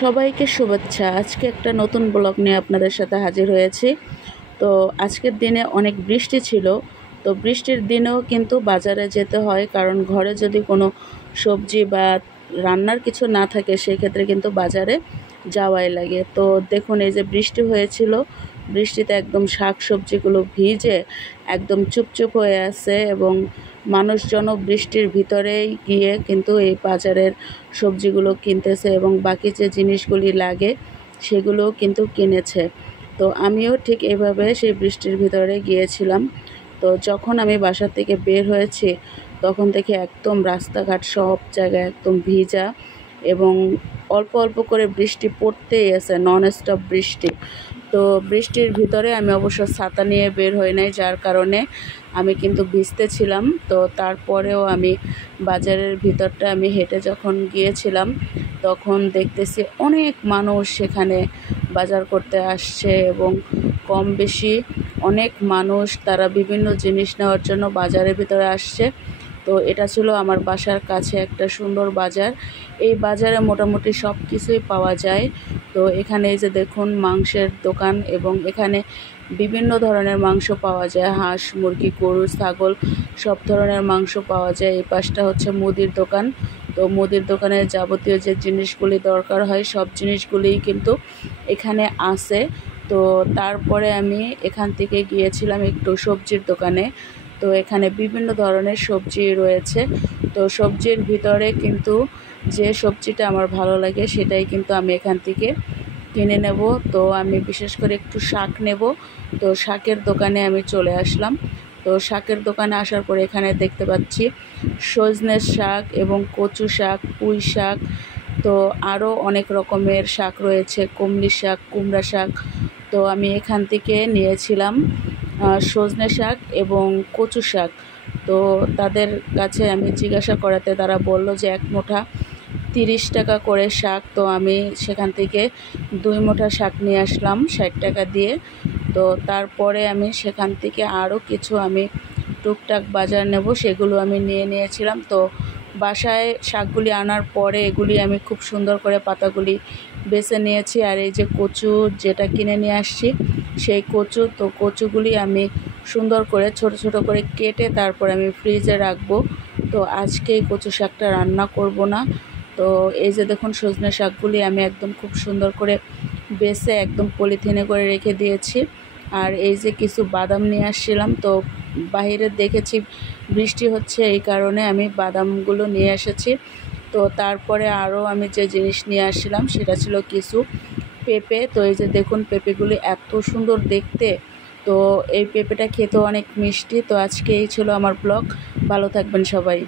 সবাইকে শুভেচ্ছা। আজকে একটা নতুন ব্লগ নিয়ে আপনাদের সাথে হাজির হয়েছি। তো আজকের দিনে অনেক বৃষ্টি ছিল। তো বৃষ্টির দিনেও কিন্তু বাজারে যেতে হয়, কারণ ঘরে যদি কোনো সবজি বা রান্নার কিছু না থাকে সেক্ষেত্রে কিন্তু বাজারে যাওয়াই লাগে। তো দেখুন, এই যে বৃষ্টি হয়েছিল, বৃষ্টিতে একদম শাক সবজিগুলো ভিজে একদম চুপচুপ হয়ে আছে, এবং মানুষজনও বৃষ্টির ভিতরেই গিয়ে কিন্তু এই বাজারের সবজিগুলো কিনতেছে এবং বাকি যে জিনিসগুলি লাগে সেগুলোও কিন্তু কিনেছে। তো আমিও ঠিক এইভাবে সেই বৃষ্টির ভিতরে গিয়েছিলাম। তো যখন আমি বাসা থেকে বের হয়েছি তখন দেখি একদম রাস্তাঘাট সব জায়গায় একদম ভিজা, এবং অল্প অল্প করে বৃষ্টি পড়তেই আছে, নন স্টপ বৃষ্টি। তো বৃষ্টির ভিতরে আমি অবশ্য ছাতা নিয়ে বের হই নাই, যার কারণে আমি কিন্তু ভিজতে ছিলাম। তো তারপরেও আমি বাজারের ভিতরটা আমি হেঁটে যখন গিয়েছিলাম তখন দেখতেছি অনেক মানুষ সেখানে বাজার করতে আসছে, এবং কম বেশি অনেক মানুষ তারা বিভিন্ন জিনিস নেওয়ার জন্য বাজারের ভিতরে আসছে। তো এটা ছিল আমার বাসার কাছে একটা সুন্দর বাজার। এই বাজারে মোটামুটি সব কিছুই পাওয়া যায়। তো এখানে এই যে দেখুন মাংসের দোকান, এবং এখানে বিভিন্ন ধরনের মাংস পাওয়া যায়, হাঁস মুরগি গরু ছাগল সব ধরনের মাংস পাওয়া যায়। এই পাশটা হচ্ছে মুদির দোকান। তো মুদির দোকানের যাবতীয় যে জিনিসগুলি দরকার হয় সব জিনিসগুলিই কিন্তু এখানে আছে। তো তারপরে আমি এখান থেকে গিয়েছিলাম একটু সবজির দোকানে। তো এখানে বিভিন্ন ধরনের সবজি রয়েছে। তো সবজির ভিতরে কিন্তু যে সবজিটা আমার ভালো লাগে সেটাই কিন্তু আমি এখান থেকে কিনে নেব। তো আমি বিশেষ করে একটু শাক নেব। তো শাকের দোকানে আমি চলে আসলাম। তো শাকের দোকানে আসার পরে এখানে দেখতে পাচ্ছি সজনের শাক এবং কচু শাক, পুঁই শাক, তো আরও অনেক রকমের শাক রয়েছে, কমলি শাক, কুমড়া শাক। তো আমি এখান থেকে নিয়েছিলাম সজনে শাক এবং কচু শাক। তো তাদের কাছে আমি জিজ্ঞাসা করাতে তারা বলল যে এক মুঠা 30 টাকা করে শাক। তো আমি সেখান থেকে 2 মুঠা শাক নিয়ে আসলাম 60 টাকা দিয়ে। তো তারপরে আমি সেখান থেকে আরও কিছু আমি টুকটাক বাজার নেব সেগুলো আমি নিয়েছিলাম। তো বাসায় শাকগুলি আনার পরে এগুলি আমি খুব সুন্দর করে পাতাগুলি বেছে নিয়েছি। আর এই যে কচু যেটা কিনে নিয়ে আসছি সেই কচু, তো কচুগুলি আমি সুন্দর করে ছোট ছোট করে কেটে তারপর আমি ফ্রিজে রাখবো। তো আজকে এই কচু শাকটা রান্না করব না। তো এই যে দেখুন সজনে শাকগুলি আমি একদম খুব সুন্দর করে বেছে একদম পলিথিনে করে রেখে দিয়েছি। আর এই যে কিছু বাদাম নিয়ে আসছিলাম, তো বাইরে দেখেছি বৃষ্টি হচ্ছে, এই কারণে আমি বাদামগুলো নিয়ে এসেছি। তো তারপরে আরও আমি যে জিনিস নিয়ে আসছিলাম সেটা ছিল কিছু পেঁপে। তো এই যে দেখুন পেঁপেগুলি এত সুন্দর দেখতে। তো এই পেঁপেটা খেতেও অনেক মিষ্টি। তো আজকে এই ছিল আমার ব্লগ। ভালো থাকবেন সবাই।